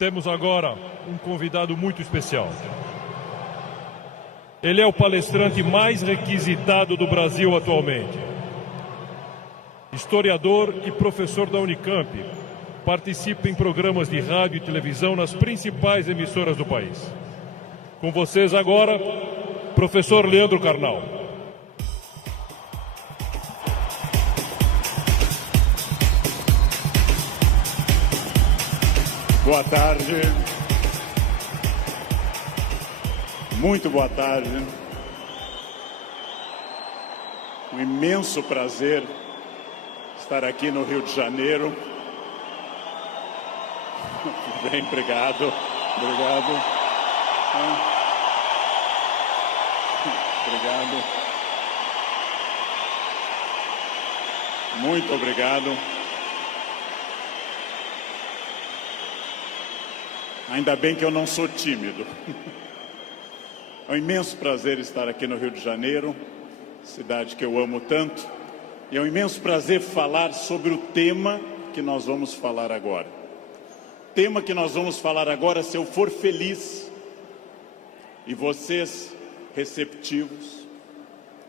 Temos agora um convidado muito especial. Ele é o palestrante mais requisitado do Brasil atualmente. Historiador e professor da Unicamp. Participa em programas de rádio e televisão nas principais emissoras do país. Com vocês agora, professor Leandro Carnal. Boa tarde. Muito boa tarde. Um imenso prazer estar aqui no Rio de Janeiro. Bem, obrigado. Obrigado. Obrigado. Muito obrigado. Ainda bem que eu não sou tímido. É um imenso prazer estar aqui no Rio de Janeiro, cidade que eu amo tanto. E é um imenso prazer falar sobre o tema que nós vamos falar agora. O tema que nós vamos falar agora, se eu for feliz, e vocês receptivos,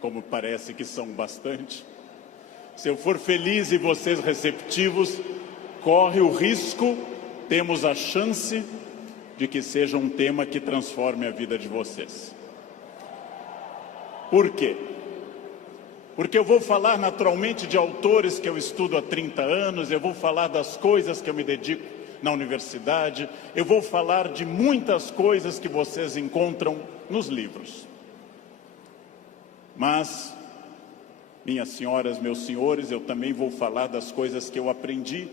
como parece que são bastante, se eu for feliz e vocês receptivos, corre o risco, temos a chance de que seja um tema que transforme a vida de vocês. Por quê? Porque eu vou falar naturalmente de autores que eu estudo há 30 anos, eu vou falar das coisas que eu me dedico na universidade, eu vou falar de muitas coisas que vocês encontram nos livros. Mas, minhas senhoras, meus senhores, eu também vou falar das coisas que eu aprendi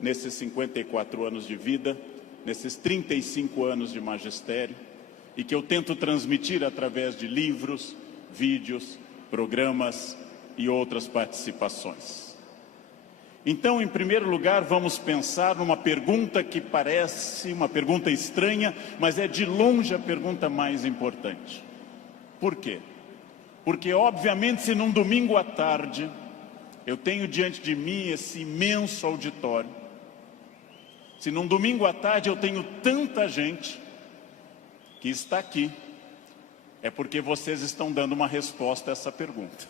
nesses 54 anos de vida, nesses 35 anos de magistério, e que eu tento transmitir através de livros, vídeos, programas e outras participações. Então, em primeiro lugar, vamos pensar numa pergunta que parece uma pergunta estranha, mas é de longe a pergunta mais importante. Por quê? Porque, obviamente, se num domingo à tarde eu tenho diante de mim esse imenso auditório, se num domingo à tarde eu tenho tanta gente que está aqui, é porque vocês estão dando uma resposta a essa pergunta.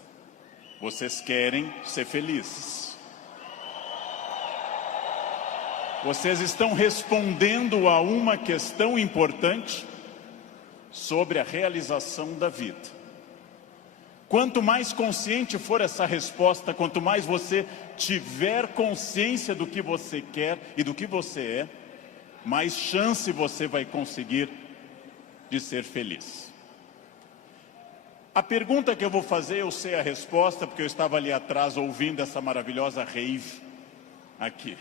Vocês querem ser felizes. Vocês estão respondendo a uma questão importante sobre a realização da vida. Quanto mais consciente for essa resposta, quanto mais você tiver consciência do que você quer e do que você é, mais chance você vai conseguir de ser feliz. A pergunta que eu vou fazer, eu sei a resposta, porque eu estava ali atrás ouvindo essa maravilhosa rave aqui.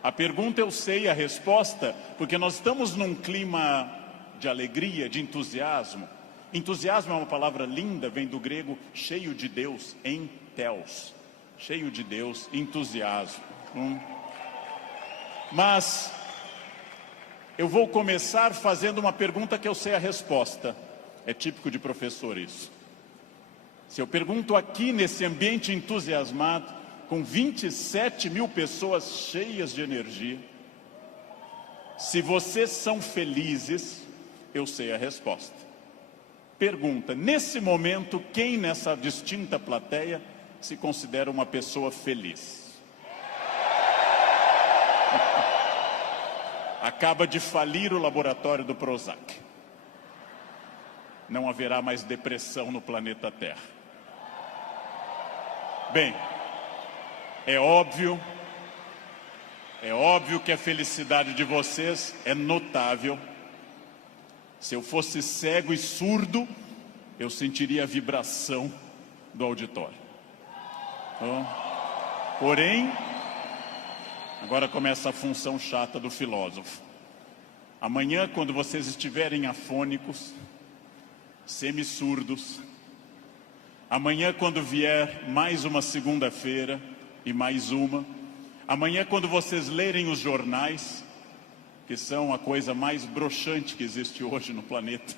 A pergunta eu sei a resposta, porque nós estamos num clima de alegria, de entusiasmo. Entusiasmo é uma palavra linda, vem do grego cheio de Deus, entheos. Cheio de Deus, entusiasmo. Mas eu vou começar fazendo uma pergunta que eu sei a resposta. É típico de professor isso. Se eu pergunto aqui nesse ambiente entusiasmado, com 27 mil pessoas cheias de energia, se vocês são felizes, eu sei a resposta. Pergunta, nesse momento, quem nessa distinta plateia se considera uma pessoa feliz? Acaba de falir o laboratório do Prozac. Não haverá mais depressão no planeta Terra. Bem, é óbvio que a felicidade de vocês é notável. Se eu fosse cego e surdo, eu sentiria a vibração do auditório. Porém, agora começa a função chata do filósofo. Amanhã, quando vocês estiverem afônicos, semi-surdos, amanhã, quando vier mais uma segunda-feira e mais uma, amanhã, quando vocês lerem os jornais, que são a coisa mais broxante que existe hoje no planeta,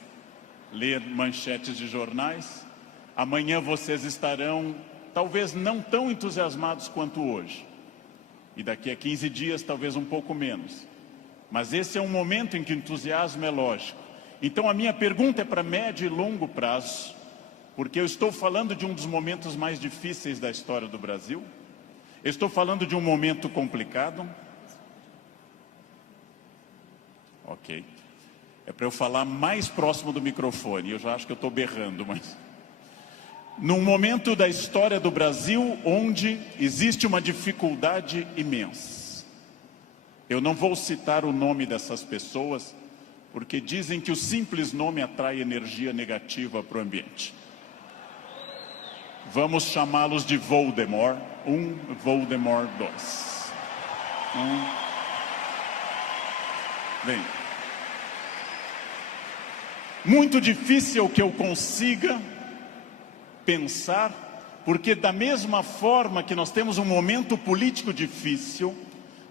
ler manchetes de jornais, amanhã vocês estarão talvez não tão entusiasmados quanto hoje. E daqui a 15 dias, talvez um pouco menos. Mas esse é um momento em que o entusiasmo é lógico. Então a minha pergunta é para médio e longo prazo, porque eu estou falando de um dos momentos mais difíceis da história do Brasil. Eu estou falando de um momento complicado. Ok. É para eu falar mais próximo do microfone. Eu já acho que eu estou berrando, mas... Num momento da história do Brasil onde existe uma dificuldade imensa. Eu não vou citar o nome dessas pessoas, porque dizem que o simples nome atrai energia negativa para o ambiente. Vamos chamá-los de Voldemort 1, Voldemort 2. Bem, muito difícil que eu consiga pensar, porque da mesma forma que nós temos um momento político difícil,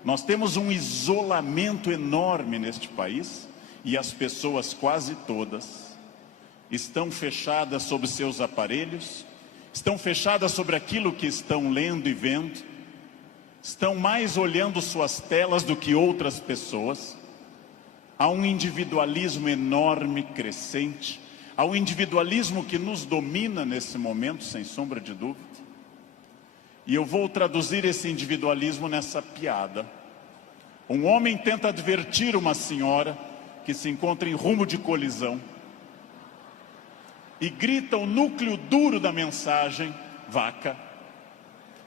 nós temos um isolamento enorme neste país, e as pessoas quase todas estão fechadas sobre seus aparelhos, estão fechadas sobre aquilo que estão lendo e vendo, estão mais olhando suas telas do que outras pessoas. Há um individualismo enorme, crescente, há um individualismo que nos domina nesse momento, sem sombra de dúvida. E eu vou traduzir esse individualismo nessa piada. Um homem tenta advertir uma senhora que se encontra em rumo de colisão e grita o núcleo duro da mensagem, vaca,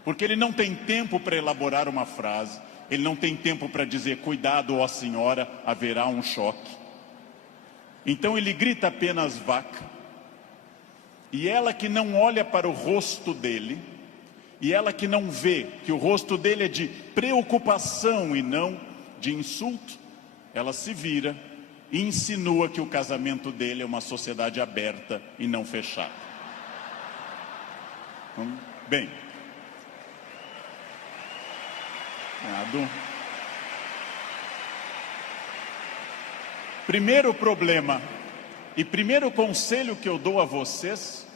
porque ele não tem tempo para elaborar uma frase, ele não tem tempo para dizer, cuidado, ó senhora, haverá um choque. Então ele grita apenas vaca, e ela que não olha para o rosto dele, e ela que não vê que o rosto dele é de preocupação e não de insulto, ela se vira e insinua que o casamento dele é uma sociedade aberta e não fechada. Bem, primeiro problema e primeiro conselho que eu dou a vocês,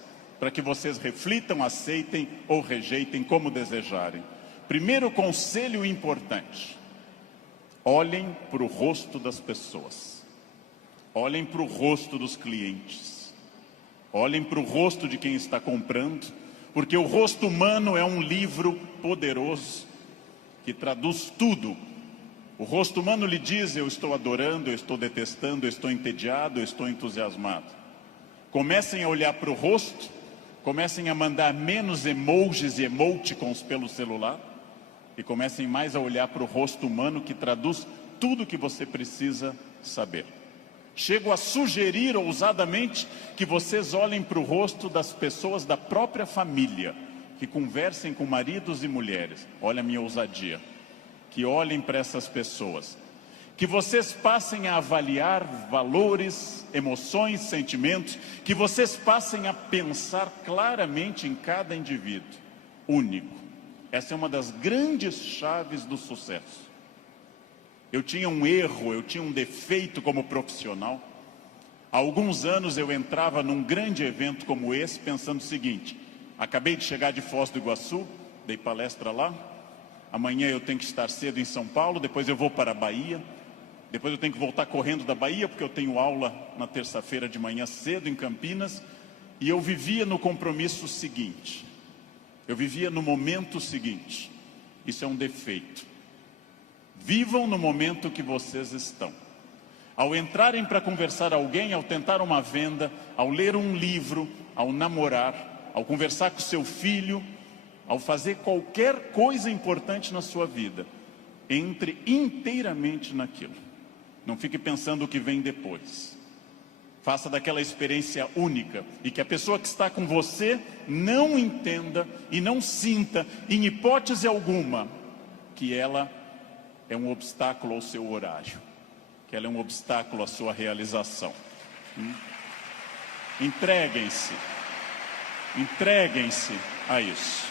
para que vocês reflitam, aceitem ou rejeitem como desejarem. Primeiro conselho importante: olhem para o rosto das pessoas. Olhem para o rosto dos clientes. Olhem para o rosto de quem está comprando, porque o rosto humano é um livro poderoso que traduz tudo. O rosto humano lhe diz, eu estou adorando, eu estou detestando, eu estou entediado, eu estou entusiasmado. Comecem a olhar para o rosto, comecem a mandar menos emojis e emoticons pelo celular e comecem mais a olhar para o rosto humano que traduz tudo o que você precisa saber. Chego a sugerir ousadamente que vocês olhem para o rosto das pessoas da própria família, que conversem com maridos e mulheres. Olha a minha ousadia. Que olhem para essas pessoas. Que vocês passem a avaliar valores, emoções, sentimentos. Que vocês passem a pensar claramente em cada indivíduo único. Essa é uma das grandes chaves do sucesso. Eu tinha um erro, eu tinha um defeito como profissional. Há alguns anos eu entrava num grande evento como esse pensando o seguinte: acabei de chegar de Foz do Iguaçu, dei palestra lá, amanhã eu tenho que estar cedo em São Paulo, depois eu vou para a Bahia, depois eu tenho que voltar correndo da Bahia porque eu tenho aula na terça-feira de manhã cedo em Campinas. E eu vivia no compromisso seguinte, eu vivia no momento seguinte. Isso é um defeito. Vivam no momento que vocês estão. Ao entrarem para conversar com alguém, ao tentar uma venda, ao ler um livro, ao namorar, ao conversar com seu filho, ao fazer qualquer coisa importante na sua vida, entre inteiramente naquilo. Não fique pensando o que vem depois. Faça daquela experiência única e que a pessoa que está com você não entenda e não sinta, em hipótese alguma, que ela é um obstáculo ao seu horário, que ela é um obstáculo à sua realização. Entreguem-se a isso.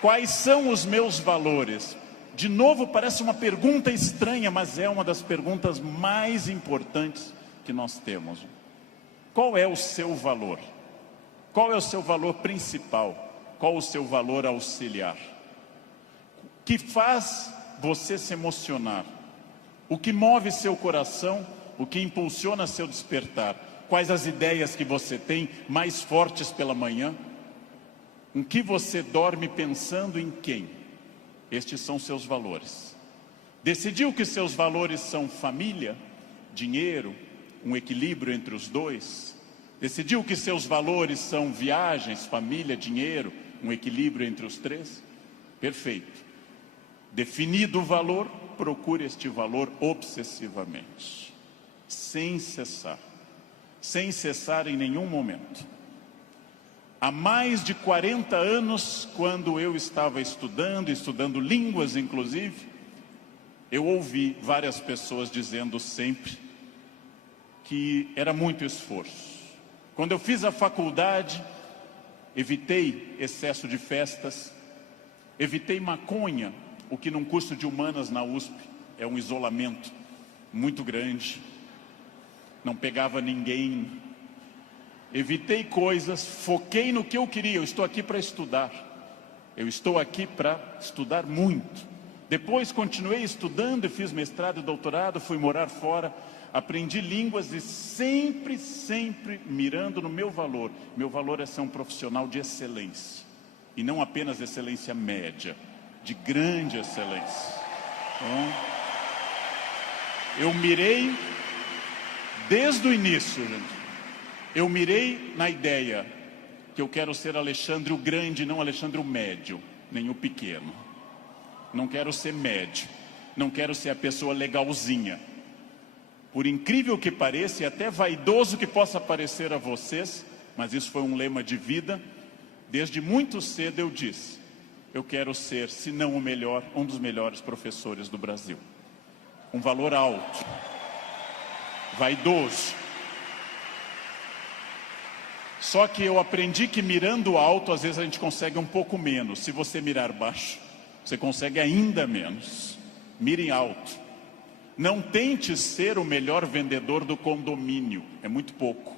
Quais são os meus valores? De novo, parece uma pergunta estranha, mas é uma das perguntas mais importantes que nós temos. Qual é o seu valor? Qual é o seu valor principal? Qual o seu valor auxiliar? Que faz você se emocionar? O que move seu coração, o que impulsiona seu despertar? Quais as ideias que você tem mais fortes pela manhã? Em que você dorme pensando em quem? Estes são seus valores. Decidiu que seus valores são família, dinheiro, um equilíbrio entre os dois? Decidiu que seus valores são viagens, família, dinheiro, um equilíbrio entre os três? Perfeito. Definido o valor, procure este valor obsessivamente, sem cessar em nenhum momento. Há mais de 40 anos, quando eu estava estudando línguas inclusive, eu ouvi várias pessoas dizendo sempre que era muito esforço. Quando eu fiz a faculdade, evitei excesso de festas, evitei maconha, o que num curso de humanas na USP é um isolamento muito grande. Não pegava ninguém, evitei coisas, foquei no que eu queria. Eu estou aqui para estudar, eu estou aqui para estudar muito. Depois continuei estudando e fiz mestrado e doutorado, fui morar fora, aprendi línguas e sempre mirando no meu valor. Meu valor é ser um profissional de excelência, e não apenas excelência média, de grande excelência. Então, eu mirei desde o início, gente. Eu mirei na ideia que eu quero ser Alexandre o Grande, não Alexandre o Médio, nem o Pequeno. Não quero ser médio, não quero ser a pessoa legalzinha. Por incrível que pareça, e até vaidoso que possa parecer a vocês, mas isso foi um lema de vida, desde muito cedo eu disse, eu quero ser, se não o melhor, um dos melhores professores do Brasil. Um valor alto, vaidoso. Só que eu aprendi que mirando alto, às vezes a gente consegue um pouco menos. Se você mirar baixo, você consegue ainda menos. Mire alto. Não tente ser o melhor vendedor do condomínio, é muito pouco.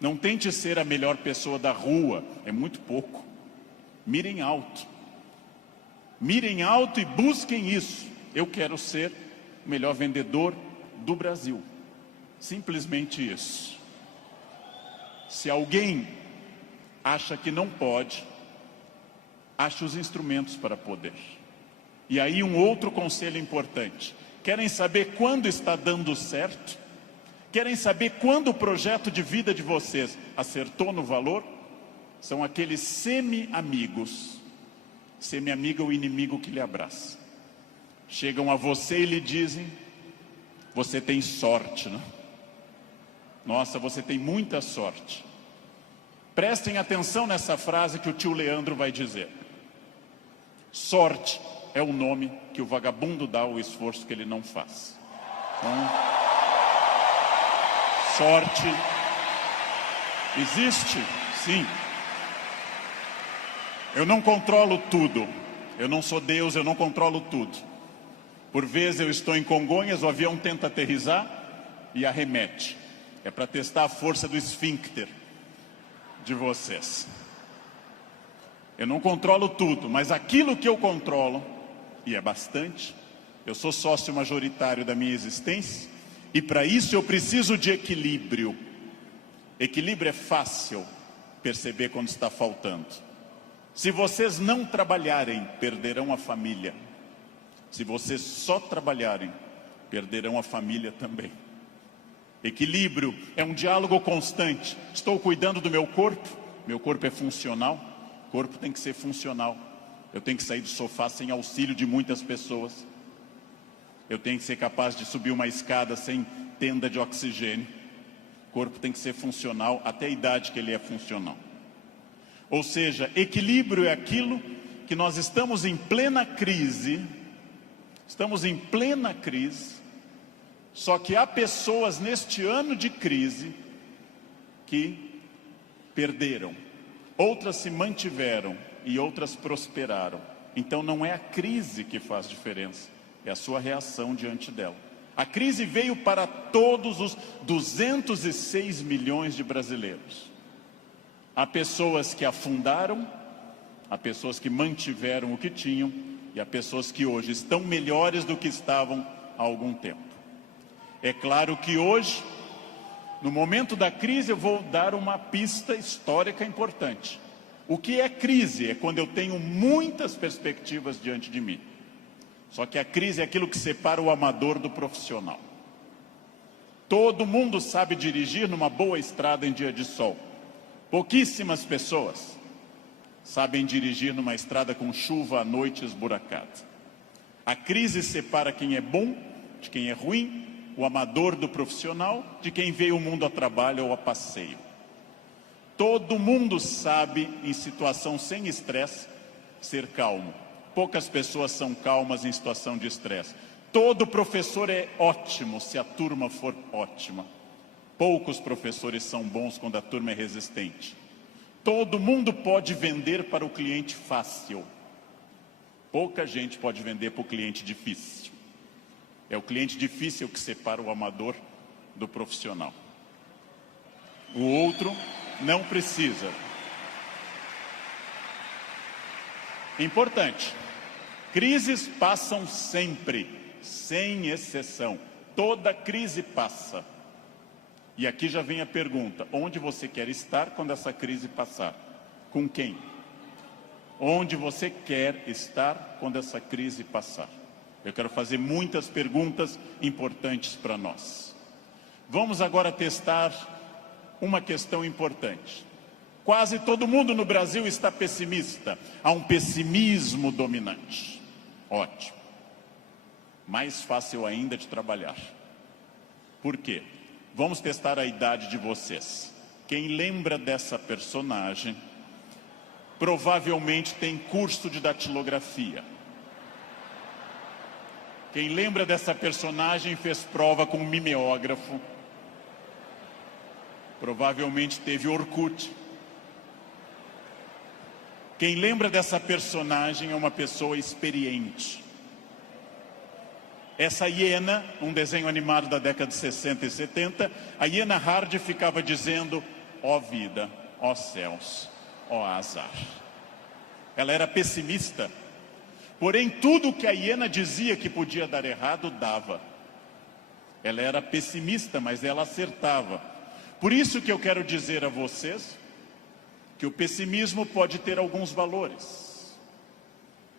Não tente ser a melhor pessoa da rua, é muito pouco. Mirem alto. Mirem alto e busquem isso. Eu quero ser o melhor vendedor do Brasil. Simplesmente isso. Se alguém acha que não pode, ache os instrumentos para poder. E aí um outro conselho importante. Querem saber quando está dando certo? Querem saber quando o projeto de vida de vocês acertou no valor? São aqueles semi-amigos. Semi-amigo é o inimigo que lhe abraça. Chegam a você e lhe dizem, você tem sorte, né? Nossa, você tem muita sorte. Prestem atenção nessa frase que o tio Leandro vai dizer. Sorte é o nome que o vagabundo dá ao esforço que ele não faz. Então, sorte existe, sim. Eu não controlo tudo. Eu não sou Deus, eu não controlo tudo. Por vezes eu estou em Congonhas, o avião tenta aterrissar e arremete. É para testar a força do esfíncter de vocês. Eu não controlo tudo, mas aquilo que eu controlo, e é bastante, eu sou sócio majoritário da minha existência, e para isso eu preciso de equilíbrio. Equilíbrio é fácil perceber quando está faltando. Se vocês não trabalharem, perderão a família. Se vocês só trabalharem, perderão a família também. Equilíbrio é um diálogo constante. Estou cuidando do meu corpo é funcional, o corpo tem que ser funcional. Eu tenho que sair do sofá sem auxílio de muitas pessoas. Eu tenho que ser capaz de subir uma escada sem tenda de oxigênio. O corpo tem que ser funcional até a idade que ele é funcional. Ou seja, equilíbrio é aquilo que nós estamos em plena crise. Estamos em plena crise. Só que há pessoas neste ano de crise que perderam. Outras se mantiveram e outras prosperaram. Então não é a crise que faz diferença, é a sua reação diante dela. A crise veio para todos os 206 milhões de brasileiros. Há pessoas que afundaram, há pessoas que mantiveram o que tinham, e há pessoas que hoje estão melhores do que estavam há algum tempo. É claro que hoje, no momento da crise, eu vou dar uma pista histórica importante. O que é crise? É quando eu tenho muitas perspectivas diante de mim. Só que a crise é aquilo que separa o amador do profissional. Todo mundo sabe dirigir numa boa estrada em dia de sol. Pouquíssimas pessoas sabem dirigir numa estrada com chuva à noite esburacada. A crise separa quem é bom de quem é ruim, o amador do profissional, de quem veio ao mundo a trabalho ou a passeio. Todo mundo sabe, em situação sem estresse, ser calmo. Poucas pessoas são calmas em situação de estresse. Todo professor é ótimo se a turma for ótima. Poucos professores são bons quando a turma é resistente. Todo mundo pode vender para o cliente fácil. Pouca gente pode vender para o cliente difícil. É o cliente difícil que separa o amador do profissional. O outro não precisa. Importante. Crises passam sempre, sem exceção. Toda crise passa. E aqui já vem a pergunta: onde você quer estar quando essa crise passar? Com quem? Onde você quer estar quando essa crise passar? Eu quero fazer muitas perguntas importantes para nós. Vamos agora testar uma questão importante. Quase todo mundo no Brasil está pessimista. Há um pessimismo dominante. Ótimo. Mais fácil ainda de trabalhar. Por quê? Vamos testar a idade de vocês. Quem lembra dessa personagem, provavelmente tem curso de datilografia. Quem lembra dessa personagem fez prova com um mimeógrafo. Provavelmente teve Orkut. Quem lembra dessa personagem é uma pessoa experiente. Essa hiena, um desenho animado da década de 60 e 70, a hiena Hard ficava dizendo: ó vida, ó céus, ó azar. Ela era pessimista, porém tudo que a hiena dizia que podia dar errado, dava. Ela era pessimista, mas ela acertava. Por isso que eu quero dizer a vocês que o pessimismo pode ter alguns valores.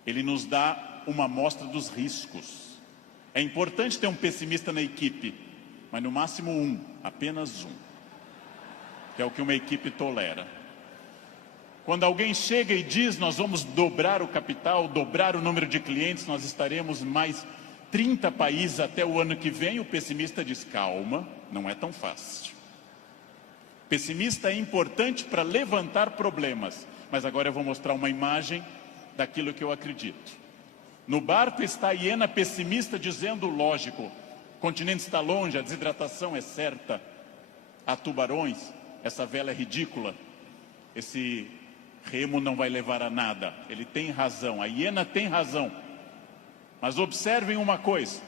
Ele nos dá uma amostra dos riscos. É importante ter um pessimista na equipe, mas no máximo um, apenas um, que é o que uma equipe tolera. Quando alguém chega e diz: nós vamos dobrar o capital, dobrar o número de clientes, nós estaremos mais 30 países até o ano que vem, o pessimista diz: calma, não é tão fácil. Pessimista é importante para levantar problemas, mas agora eu vou mostrar uma imagem daquilo que eu acredito. No barco está a hiena pessimista dizendo: lógico, o continente está longe, a desidratação é certa, há tubarões, essa vela é ridícula, esse remo não vai levar a nada. Ele tem razão, a hiena tem razão. Mas observem uma coisa: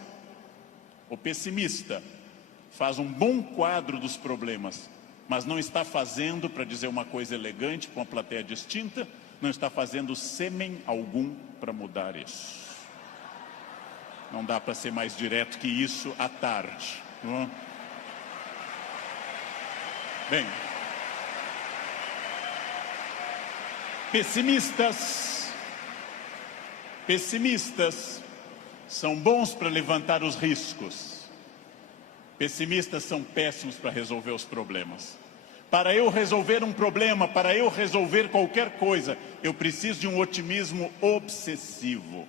o pessimista faz um bom quadro dos problemas, mas não está fazendo, para dizer uma coisa elegante para uma plateia distinta, não está fazendo sêmen algum para mudar isso. Não dá para ser mais direto que isso à tarde, não é? Bem, pessimistas são bons para levantar os riscos. Pessimistas são péssimos para resolver os problemas. Para eu resolver um problema, para eu resolver qualquer coisa, eu preciso de um otimismo obsessivo.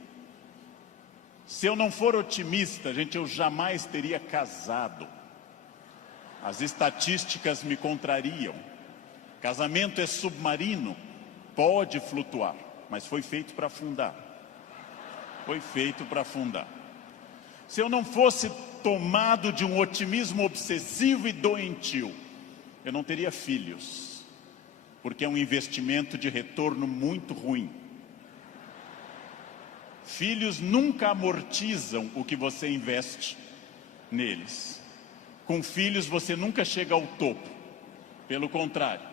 Se eu não for otimista, gente, eu jamais teria casado. As estatísticas me contrariam. Casamento é submarino, pode flutuar, mas foi feito para afundar. Foi feito para afundar. Se eu não fosse tomado de um otimismo obsessivo e doentio, eu não teria filhos, porque é um investimento de retorno muito ruim. Filhos nunca amortizam o que você investe neles. Com filhos você nunca chega ao topo. Pelo contrário,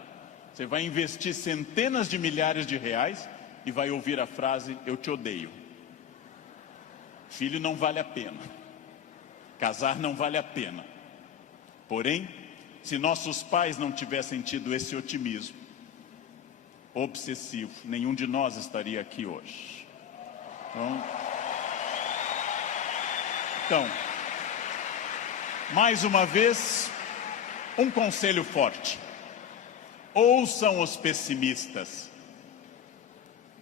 você vai investir centenas de milhares de reais e vai ouvir a frase: eu te odeio. Filho não vale a pena. Casar não vale a pena. Porém, se nossos pais não tivessem tido esse otimismo obsessivo, nenhum de nós estaria aqui hoje. Então, mais uma vez, um conselho forte. Ouçam os pessimistas.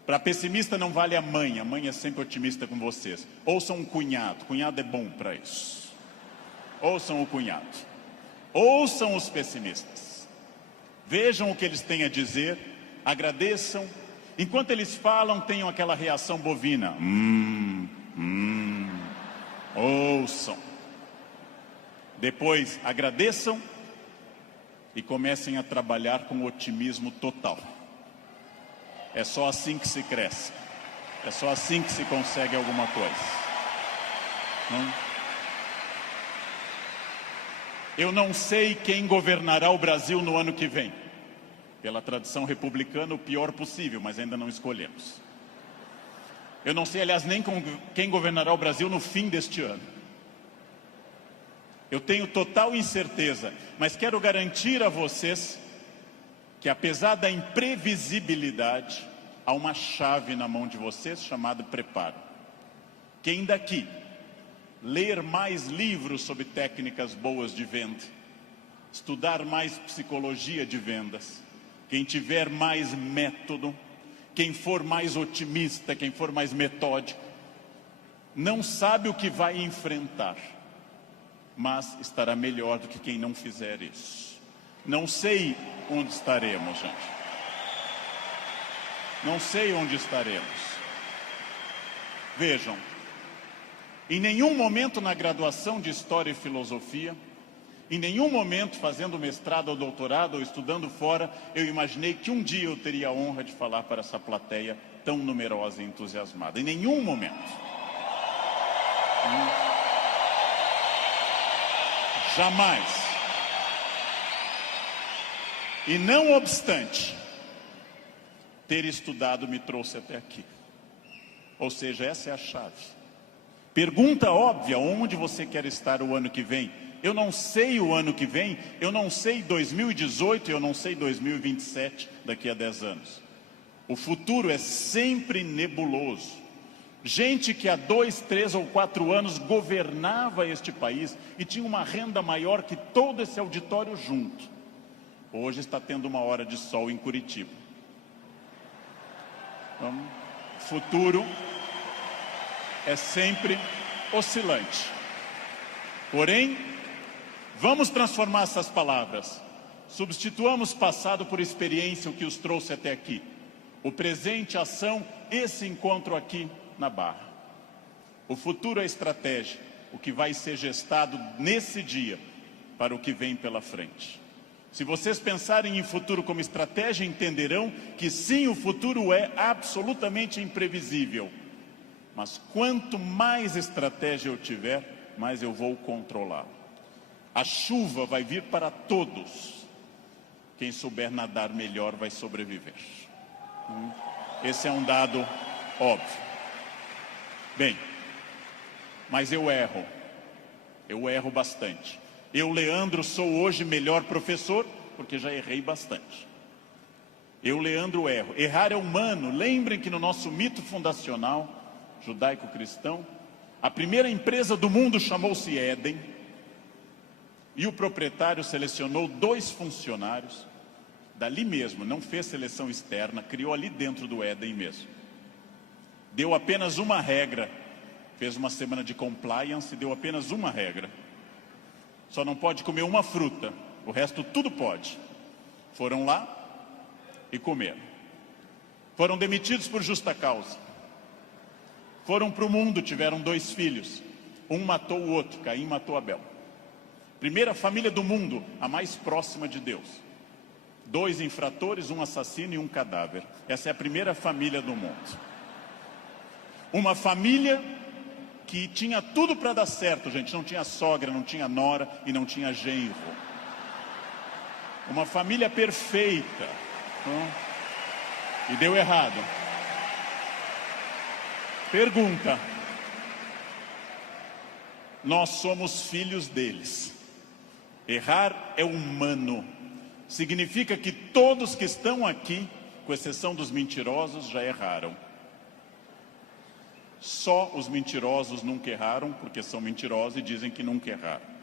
Para pessimista não vale a mãe é sempre otimista com vocês. Ouçam um cunhado é bom para isso. Ouçam o cunhado. Ouçam os pessimistas. Vejam o que eles têm a dizer, agradeçam. Enquanto eles falam, tenham aquela reação bovina. Ouçam. Depois agradeçam e comecem a trabalhar com otimismo total. É só assim que se cresce. É só assim que se consegue alguma coisa. Eu não sei quem governará o Brasil no ano que vem. Pela tradição republicana, o pior possível, mas ainda não escolhemos. Eu não sei, aliás, nem quem governará o Brasil no fim deste ano. Eu tenho total incerteza, mas quero garantir a vocês que, apesar da imprevisibilidade, há uma chave na mão de vocês chamada preparo. Quem daqui ler mais livros sobre técnicas boas de venda, estudar mais psicologia de vendas, quem tiver mais método, quem for mais otimista, quem for mais metódico, não sabe o que vai enfrentar, mas estará melhor do que quem não fizer isso. Não sei onde estaremos, gente. Não sei onde estaremos. Vejam, em nenhum momento na graduação de História e Filosofia, em nenhum momento fazendo mestrado ou doutorado ou estudando fora, eu imaginei que um dia eu teria a honra de falar para essa plateia tão numerosa e entusiasmada. Em nenhum momento. Jamais. E não obstante, ter estudado me trouxe até aqui. Ou seja, essa é a chave. Pergunta óbvia, onde você quer estar o ano que vem? Eu não sei o ano que vem, eu não sei 2018, eu não sei 2027, daqui a 10 anos. O futuro é sempre nebuloso. Gente que há 2, 3 ou 4 anos governava este país e tinha uma renda maior que todo esse auditório junto. Hoje está tendo uma hora de sol em Curitiba. Então, o futuro é sempre oscilante. Porém, vamos transformar essas palavras. Substituamos passado por experiência, o que os trouxe até aqui. O presente, ação, esse encontro aqui na Barra. O futuro é estratégia, o que vai ser gestado nesse dia para o que vem pela frente. Se vocês pensarem em futuro como estratégia, entenderão que sim, o futuro é absolutamente imprevisível. Mas quanto mais estratégia eu tiver, mais eu vou controlar. A chuva vai vir para todos. Quem souber nadar melhor vai sobreviver. Esse é um dado óbvio. Bem, mas eu erro bastante. Eu, Leandro, sou hoje melhor professor, porque já errei bastante. Eu, Leandro, erro. Errar é humano. Lembrem que no nosso mito fundacional, judaico-cristão, a primeira empresa do mundo chamou-se Éden, e o proprietário selecionou 2 funcionários, dali mesmo, não fez seleção externa, criou ali dentro do Éden mesmo. Deu apenas uma regra, fez uma semana de compliance e deu apenas uma regra. Só não pode comer uma fruta, o resto tudo pode. Foram lá e comeram. Foram demitidos por justa causa. Foram para o mundo, tiveram 2 filhos. Um matou o outro, Caim matou Abel. Primeira família do mundo, a mais próxima de Deus. 2 infratores, um assassino e um cadáver. Essa é a primeira família do mundo. Uma família que tinha tudo para dar certo, gente. Não tinha sogra, não tinha nora e não tinha genro. Uma família perfeita. E deu errado. Pergunta. nós somos filhos deles. Errar é humano. Significa que todos que estão aqui, com exceção dos mentirosos, já erraram. Só os mentirosos nunca erraram, porque são mentirosos e dizem que nunca erraram.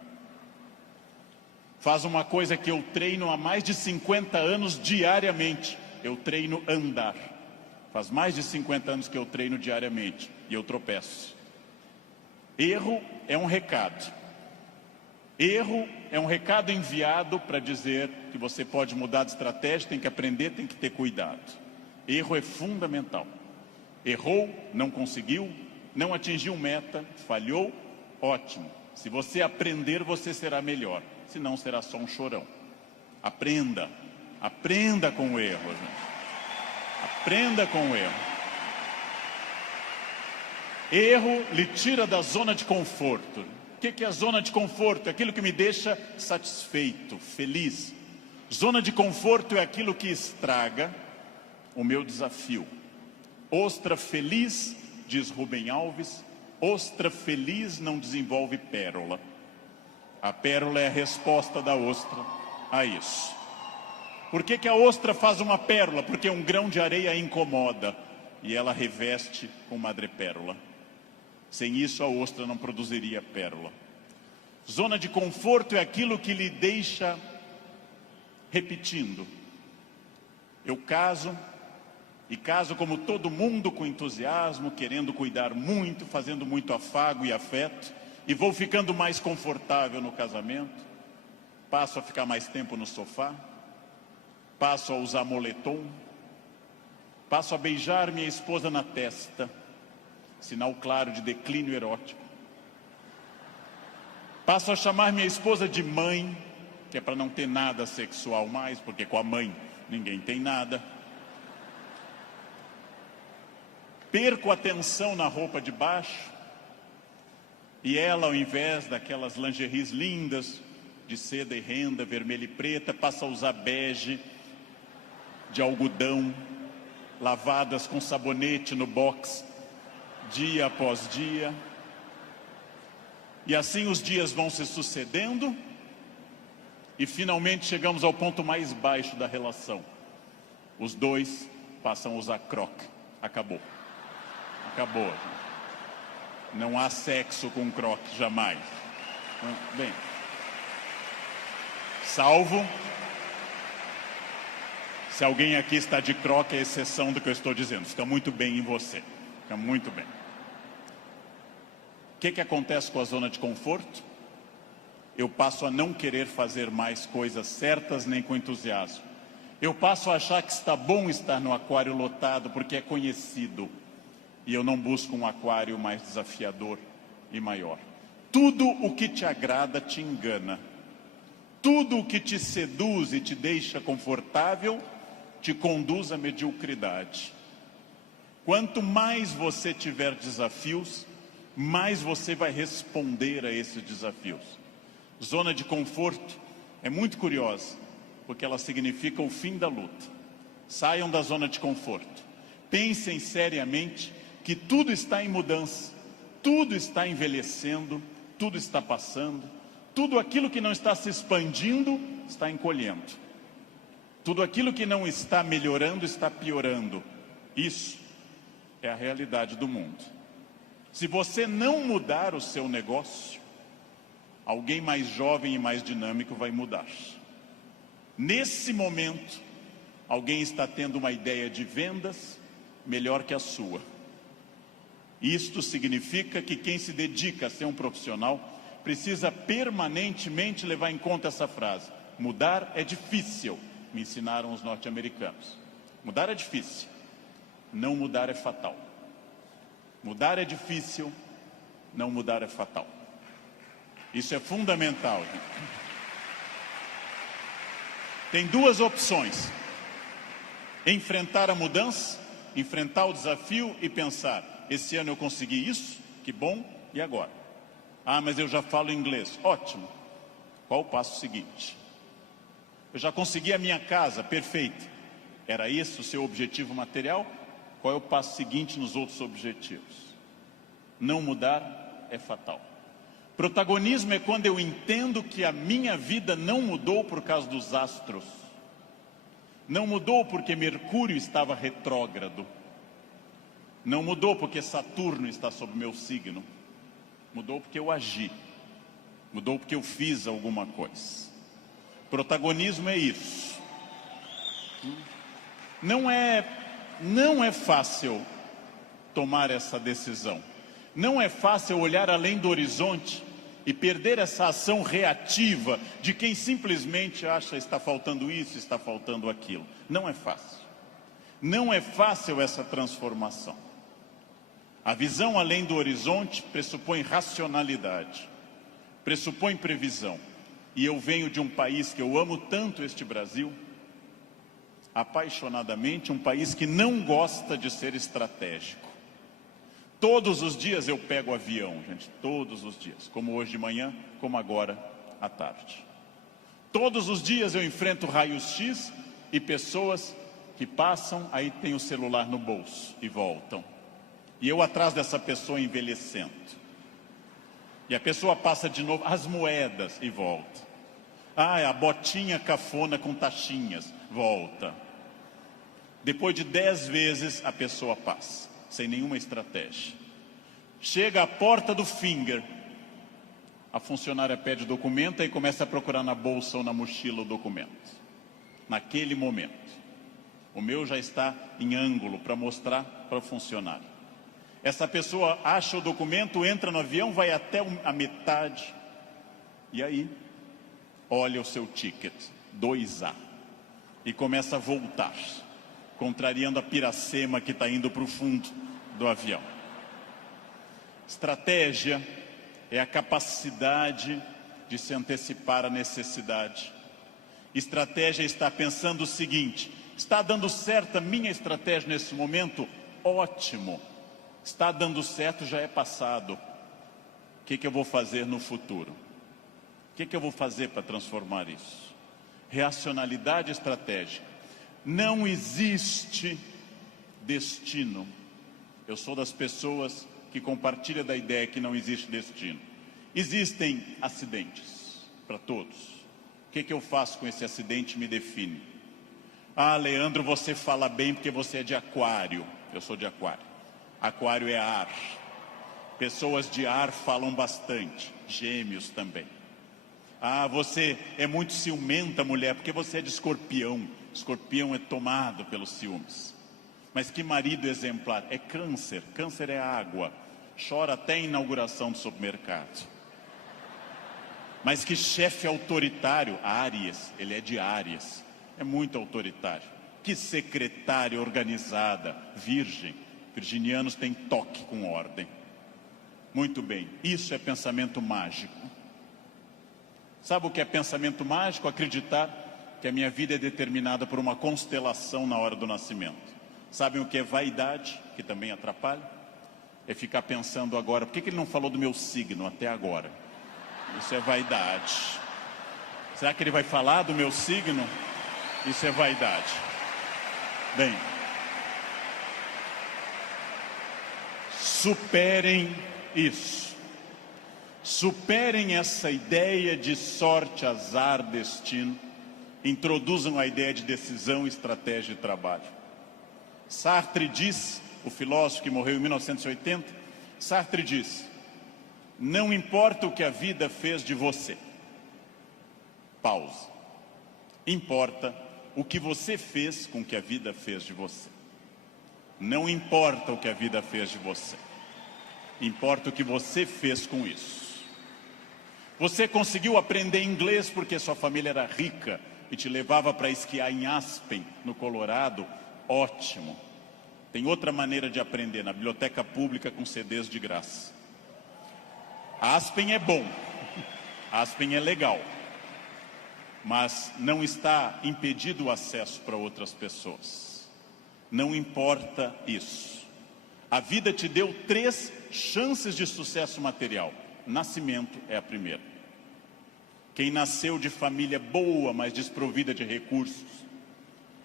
Faz uma coisa que eu treino há mais de 50 anos diariamente. Eu treino andar. Faz mais de 50 anos que eu treino diariamente e eu tropeço. Erro é um recado. Erro é um recado enviado para dizer que você pode mudar de estratégia, tem que aprender, tem que ter cuidado. Erro é fundamental. Errou, não conseguiu, não atingiu meta, falhou, ótimo. Se você aprender, você será melhor. Senão será só um chorão. Aprenda. Aprenda com o erro, gente. Aprenda com o erro. Erro lhe tira da zona de conforto. O que é a zona de conforto? É aquilo que me deixa satisfeito, feliz. Zona de conforto é aquilo que estraga o meu desafio. Ostra feliz, diz Rubem Alves, ostra feliz não desenvolve pérola. A pérola é a resposta da ostra a isso. Por que a ostra faz uma pérola? Porque um grão de areia a incomoda e ela reveste com madrepérola. Sem isso a ostra não produziria pérola. Zona de conforto é aquilo que lhe deixa repetindo. Eu caso, e caso como todo mundo com entusiasmo, querendo cuidar muito, fazendo muito afago e afeto, e vou ficando mais confortável no casamento, passo a ficar mais tempo no sofá, passo a usar moletom, passo a beijar minha esposa na testa, sinal claro de declínio erótico. Passo a chamar minha esposa de mãe, que é para não ter nada sexual mais, porque com a mãe ninguém tem nada. Perco a atenção na roupa de baixo, e ela, ao invés daquelas lingeries lindas, de seda e renda, vermelha e preta, passa a usar bege, de algodão, lavadas com sabonete no box, dia após dia. E assim os dias vão se sucedendo, e finalmente chegamos ao ponto mais baixo da relação. Os dois passam a usar croque. Acabou. Acabou. Não há sexo com croque, jamais. Bem, salvo se alguém aqui está de croque, é exceção do que eu estou dizendo. Fica muito bem em você. Fica muito bem. O que acontece com a zona de conforto? Eu passo a não querer fazer mais coisas certas nem com entusiasmo. Eu passo a achar que está bom estar no aquário lotado porque é conhecido. E eu não busco um aquário mais desafiador e maior. Tudo o que te agrada te engana. Tudo o que te seduz e te deixa confortável te conduz à mediocridade. Quanto mais você tiver desafios, mais você vai responder a esses desafios. Zona de conforto é muito curiosa, porque ela significa o fim da luta. Saiam da zona de conforto. Pensem seriamente que tudo está em mudança, tudo está envelhecendo, tudo está passando, tudo aquilo que não está se expandindo está encolhendo. Tudo aquilo que não está melhorando está piorando. Isso é a realidade do mundo. Se você não mudar o seu negócio, alguém mais jovem e mais dinâmico vai mudar. Nesse momento, alguém está tendo uma ideia de vendas melhor que a sua. Isto significa que quem se dedica a ser um profissional precisa permanentemente levar em conta essa frase: mudar é difícil, me ensinaram os norte-americanos. Mudar é difícil, não mudar é fatal. Mudar é difícil, não mudar é fatal. Isso é fundamental. Tem duas opções: enfrentar a mudança, enfrentar o desafio e pensar: esse ano eu consegui isso, que bom, e agora? Ah, mas eu já falo inglês. Ótimo. Qual o passo seguinte? Eu já consegui a minha casa, perfeito. Era esse o seu objetivo material? Qual é o passo seguinte nos outros objetivos? Não mudar é fatal. Protagonismo é quando eu entendo que a minha vida não mudou por causa dos astros. Não mudou porque Mercúrio estava retrógrado. Não mudou porque Saturno está sob meu signo. Mudou porque eu agi. Mudou porque eu fiz alguma coisa. Protagonismo é isso. Não é fácil tomar essa decisão. Não é fácil olhar além do horizonte e perder essa ação reativa de quem simplesmente acha está faltando isso, está faltando aquilo. Não é fácil. Não é fácil essa transformação. A visão além do horizonte pressupõe racionalidade, pressupõe previsão. E eu venho de um país que eu amo tanto, este Brasil, apaixonadamente, um país que não gosta de ser estratégico. Todos os dias eu pego avião, gente, todos os dias, como hoje de manhã, como agora à tarde. Todos os dias eu enfrento raios-x e pessoas que passam, aí tem o celular no bolso e voltam. E eu atrás dessa pessoa envelhecendo. E a pessoa passa de novo, as moedas, e volta. Ah, a botinha cafona com taxinhas, volta. Depois de 10 vezes a pessoa passa, sem nenhuma estratégia. Chega à porta do Finger, a funcionária pede o documento e começa a procurar na bolsa ou na mochila o documento. Naquele momento, o meu já está em ângulo para mostrar para o funcionário. Essa pessoa acha o documento, entra no avião, vai até a metade e aí olha o seu ticket, 2A, e começa a voltar, contrariando a piracema que está indo para o fundo do avião. Estratégia é a capacidade de se antecipar à necessidade. Estratégia é estar pensando o seguinte: está dando certo a minha estratégia nesse momento? Ótimo. Está dando certo, já é passado. O que eu vou fazer no futuro? O que eu vou fazer para transformar isso? Racionalidade estratégica. Não existe destino. Eu sou das pessoas que compartilha da ideia que não existe destino. Existem acidentes para todos. O que eu faço com esse acidente me define. Ah, Leandro, você fala bem porque você é de aquário. Eu sou de aquário. Aquário é ar. Pessoas de ar falam bastante. Gêmeos também. Ah, você é muito ciumenta, mulher, porque você é de escorpião. Escorpião é tomado pelos ciúmes. Mas que marido exemplar? É câncer. Câncer é água. Chora até a inauguração do supermercado. Mas que chefe autoritário? Áries. Ele é de Áries. É muito autoritário. Que secretária organizada? Virgem. Virginianos têm toque com ordem. Muito bem. Isso é pensamento mágico. Sabe o que é pensamento mágico? Acreditar que a minha vida é determinada por uma constelação na hora do nascimento. Sabem o que é vaidade, que também atrapalha? É ficar pensando agora, por que ele não falou do meu signo até agora? Isso é vaidade. Será que ele vai falar do meu signo? Isso é vaidade. Bem, superem isso. Superem essa ideia de sorte, azar, destino. Introduzam a ideia de decisão, estratégia e trabalho. Sartre diz, o filósofo que morreu em 1980, Sartre diz: não importa o que a vida fez de você. Pausa. Importa o que você fez com o que a vida fez de você. Não importa o que a vida fez de você. Importa o que você fez com isso. Você conseguiu aprender inglês porque sua família era rica e te levava para esquiar em Aspen, no Colorado? Ótimo. Tem outra maneira de aprender, na biblioteca pública com CDs de graça. Aspen é bom, Aspen é legal, mas não está impedido o acesso para outras pessoas. Não importa isso. A vida te deu 3 chances de sucesso material. Nascimento é a primeira. Quem nasceu de família boa, mas desprovida de recursos,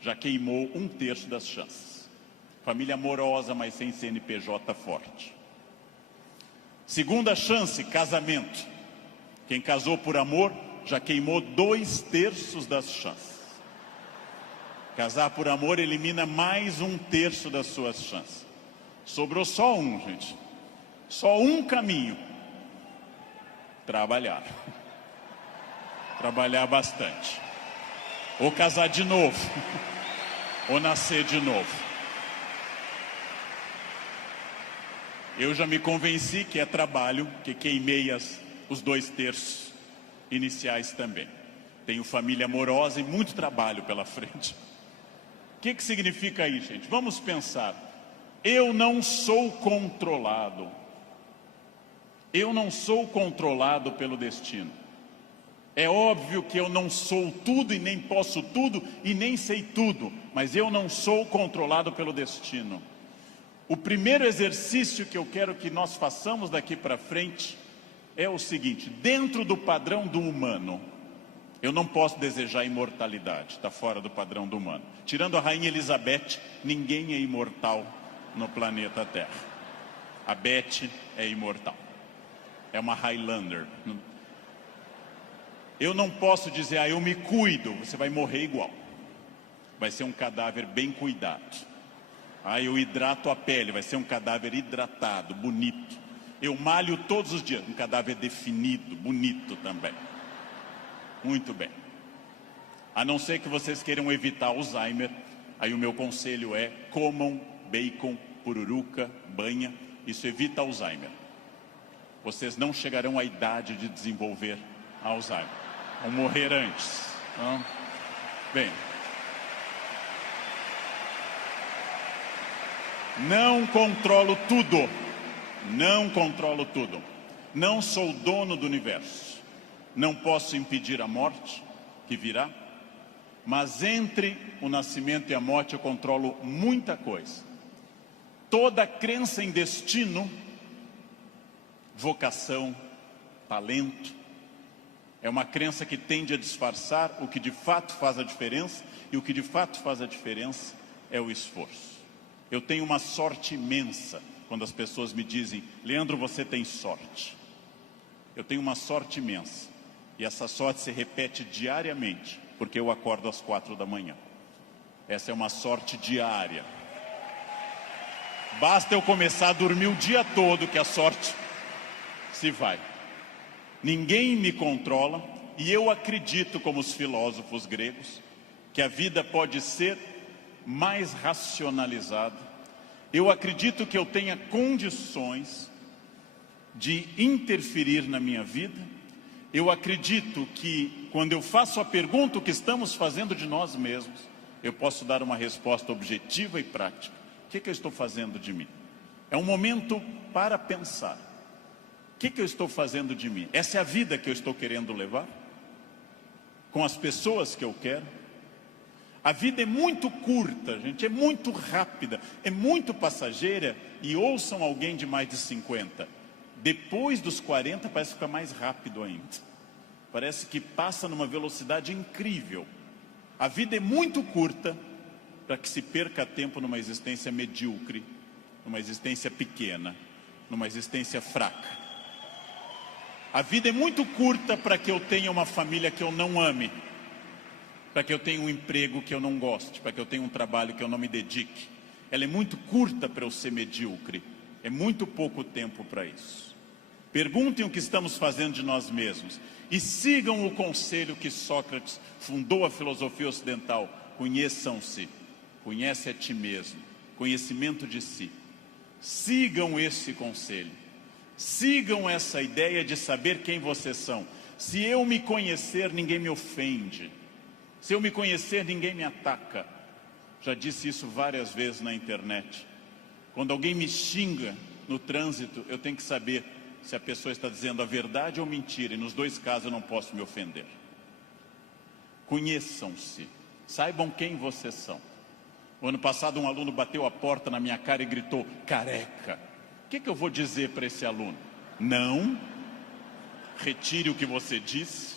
já queimou 1/3 das chances. Família amorosa, mas sem CNPJ forte. Segunda chance, casamento. Quem casou por amor já queimou 2/3 das chances. Casar por amor elimina mais 1/3 das suas chances. Sobrou só um, gente. Só um caminho. Trabalhar. Trabalhar bastante. Ou casar de novo. Ou nascer de novo. Eu já me convenci que é trabalho, que queimei os 2/3 iniciais também. Tenho família amorosa e muito trabalho pela frente. O que significa isso, gente? Vamos pensar. Eu não sou controlado. Eu não sou controlado pelo destino. É óbvio que eu não sou tudo e nem posso tudo e nem sei tudo, mas eu não sou controlado pelo destino. O primeiro exercício que eu quero que nós façamos daqui para frente é o seguinte: dentro do padrão do humano, eu não posso desejar imortalidade, está fora do padrão do humano. Tirando a rainha Elizabeth, ninguém é imortal no planeta Terra. A Beth é imortal. É uma Highlander. Eu não posso dizer, eu me cuido, você vai morrer igual. Vai ser um cadáver bem cuidado. Eu hidrato a pele, vai ser um cadáver hidratado, bonito. Eu malho todos os dias, um cadáver definido, bonito também. Muito bem. A não ser que vocês queiram evitar Alzheimer, aí o meu conselho é: comam bacon, pururuca, banha, isso evita Alzheimer. Vocês não chegarão à idade de desenvolver Alzheimer. Vão morrer antes. Então, bem. Não controlo tudo. Não controlo tudo. Não sou dono do universo. Não posso impedir a morte, que virá. Mas entre o nascimento e a morte eu controlo muita coisa. Toda crença em destino, vocação, talento, é uma crença que tende a disfarçar o que de fato faz a diferença. E o que de fato faz a diferença é o esforço. Eu tenho uma sorte imensa quando as pessoas me dizem: Leandro, você tem sorte. Eu tenho uma sorte imensa. E essa sorte se repete diariamente, porque eu acordo às 4 da manhã. Essa é uma sorte diária. Basta eu começar a dormir o dia todo que a sorte se vai. Ninguém me controla, e eu acredito, como os filósofos gregos, que a vida pode ser mais racionalizada. Eu acredito que eu tenha condições de interferir na minha vida. Eu acredito que quando eu faço a pergunta o que estamos fazendo de nós mesmos, eu posso dar uma resposta objetiva e prática. O que eu estou fazendo de mim? É um momento para pensar. O que eu estou fazendo de mim? Essa é a vida que eu estou querendo levar? Com as pessoas que eu quero? A vida é muito curta, gente, é muito rápida, é muito passageira. E ouçam alguém de mais de 50. Depois dos 40 parece ficar mais rápido ainda. Parece que passa numa velocidade incrível. A vida é muito curta para que se perca tempo numa existência medíocre, numa existência pequena, numa existência fraca. A vida é muito curta para que eu tenha uma família que eu não ame, para que eu tenha um emprego que eu não goste, para que eu tenha um trabalho que eu não me dedique. Ela é muito curta para eu ser medíocre. É muito pouco tempo para isso. Perguntem o que estamos fazendo de nós mesmos e sigam o conselho que Sócrates fundou a filosofia ocidental: conheçam-se, conhece a ti mesmo, conhecimento de si. Sigam esse conselho, sigam essa ideia de saber quem vocês são. Se eu me conhecer, ninguém me ofende. Se eu me conhecer, ninguém me ataca. Já disse isso várias vezes na internet. Quando alguém me xinga no trânsito, eu tenho que saber se a pessoa está dizendo a verdade ou mentira. E nos dois casos eu não posso me ofender. Conheçam-se. Saibam quem vocês são. O ano passado um aluno bateu a porta na minha cara e gritou: careca. O que eu vou dizer para esse aluno? Não. Retire o que você disse.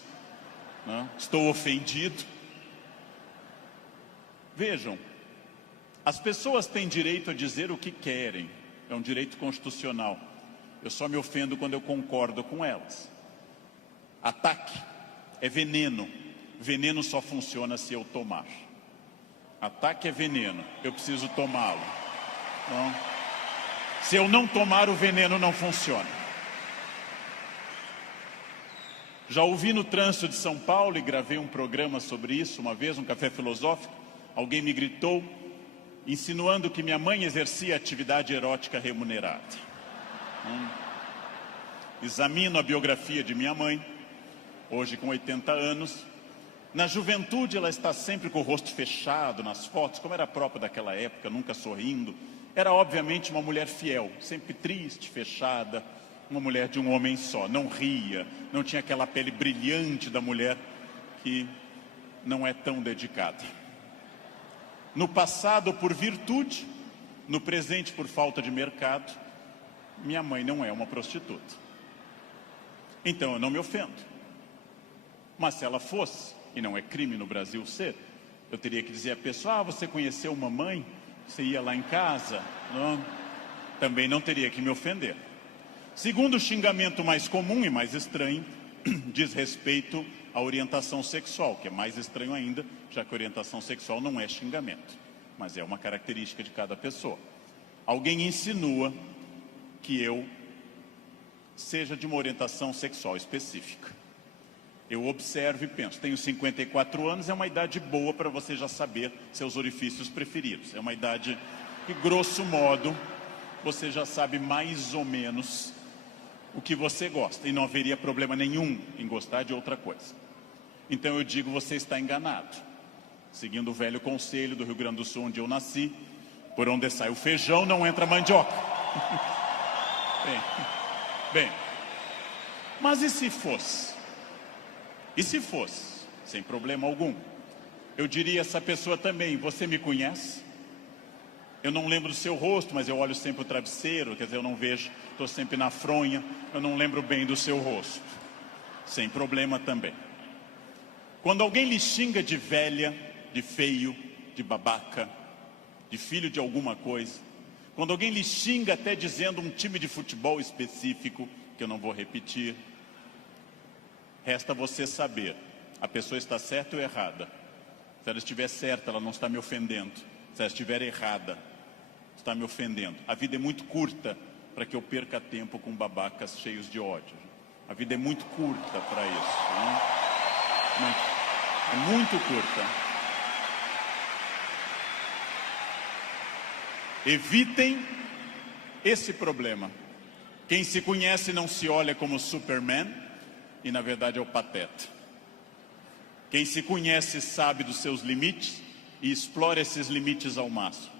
Não. Estou ofendido. Vejam, as pessoas têm direito a dizer o que querem. É um direito constitucional. Eu só me ofendo quando eu concordo com elas. Ataque é veneno. Veneno só funciona se eu tomar. Ataque é veneno, eu preciso tomá-lo. Então, se eu não tomar, o veneno não funciona. Já ouvi no trânsito de São Paulo, e gravei um programa sobre isso uma vez, um café filosófico, alguém me gritou, insinuando que minha mãe exercia atividade erótica remunerada. Examino a biografia de minha mãe, hoje com 80 anos. Na juventude ela está sempre com o rosto fechado nas fotos, como era próprio daquela época, nunca sorrindo. Era obviamente uma mulher fiel, sempre triste, fechada, uma mulher de um homem só. Não ria, não tinha aquela pele brilhante da mulher que não é tão dedicada. No passado por virtude, no presente por falta de mercado, minha mãe não é uma prostituta. Então eu não me ofendo. Mas se ela fosse, e não é crime no Brasil ser, eu teria que dizer à pessoa, você conheceu uma mãe? Você ia lá em casa? Não. Também não teria que me ofender. Segundo xingamento mais comum e mais estranho, diz respeito à orientação sexual, que é mais estranho ainda, já que orientação sexual não é xingamento, mas é uma característica de cada pessoa. Alguém insinua que eu seja de uma orientação sexual específica. Eu observo e penso, tenho 54 anos, é uma idade boa para você já saber seus orifícios preferidos. É uma idade que, grosso modo, você já sabe mais ou menos o que você gosta. E não haveria problema nenhum em gostar de outra coisa. Então eu digo, você está enganado. Seguindo o velho conselho do Rio Grande do Sul, onde eu nasci, por onde sai o feijão, não entra mandioca. Bem, mas e se fosse? E se fosse, sem problema algum, eu diria a essa pessoa também, você me conhece? Eu não lembro do seu rosto, mas eu olho sempre o travesseiro, quer dizer, eu não vejo, estou sempre na fronha, eu não lembro bem do seu rosto. Sem problema também. Quando alguém lhe xinga de velha, de feio, de babaca, de filho de alguma coisa, quando alguém lhe xinga até dizendo um time de futebol específico, que eu não vou repetir, resta você saber, a pessoa está certa ou errada. Se ela estiver certa, ela não está me ofendendo. Se ela estiver errada, está me ofendendo. A vida é muito curta para que eu perca tempo com babacas cheios de ódio. A vida é muito curta para isso, né? É muito curta. Evitem esse problema. Quem se conhece não se olha como Superman, e na verdade é o pateta. Quem se conhece sabe dos seus limites e explora esses limites ao máximo.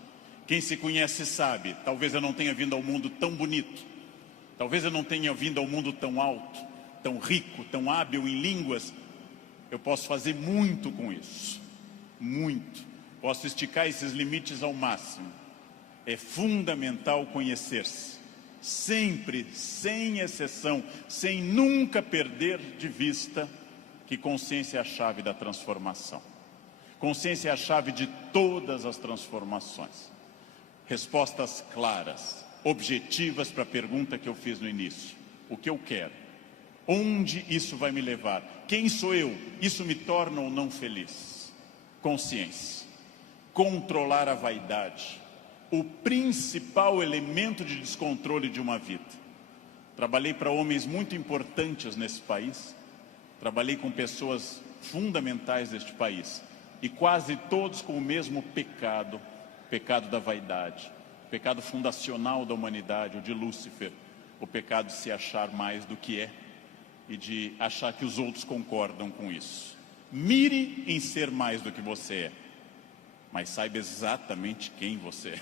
Quem se conhece sabe, talvez eu não tenha vindo ao mundo tão bonito, talvez eu não tenha vindo ao mundo tão alto, tão rico, tão hábil em línguas. Eu posso fazer muito com isso, muito. Posso esticar esses limites ao máximo. É fundamental conhecer-se. Sempre, sem exceção, sem nunca perder de vista que consciência é a chave da transformação. Consciência é a chave de todas as transformações. Respostas claras, objetivas para a pergunta que eu fiz no início. O que eu quero? Onde isso vai me levar? Quem sou eu? Isso me torna ou não feliz? Consciência. Controlar a vaidade. O principal elemento de descontrole de uma vida. Trabalhei para homens muito importantes nesse país, trabalhei com pessoas fundamentais deste país, e quase todos com o mesmo pecado, o pecado da vaidade, o pecado fundacional da humanidade, o de Lúcifer, o pecado de se achar mais do que é, e de achar que os outros concordam com isso. Mire em ser mais do que você é, mas saiba exatamente quem você é,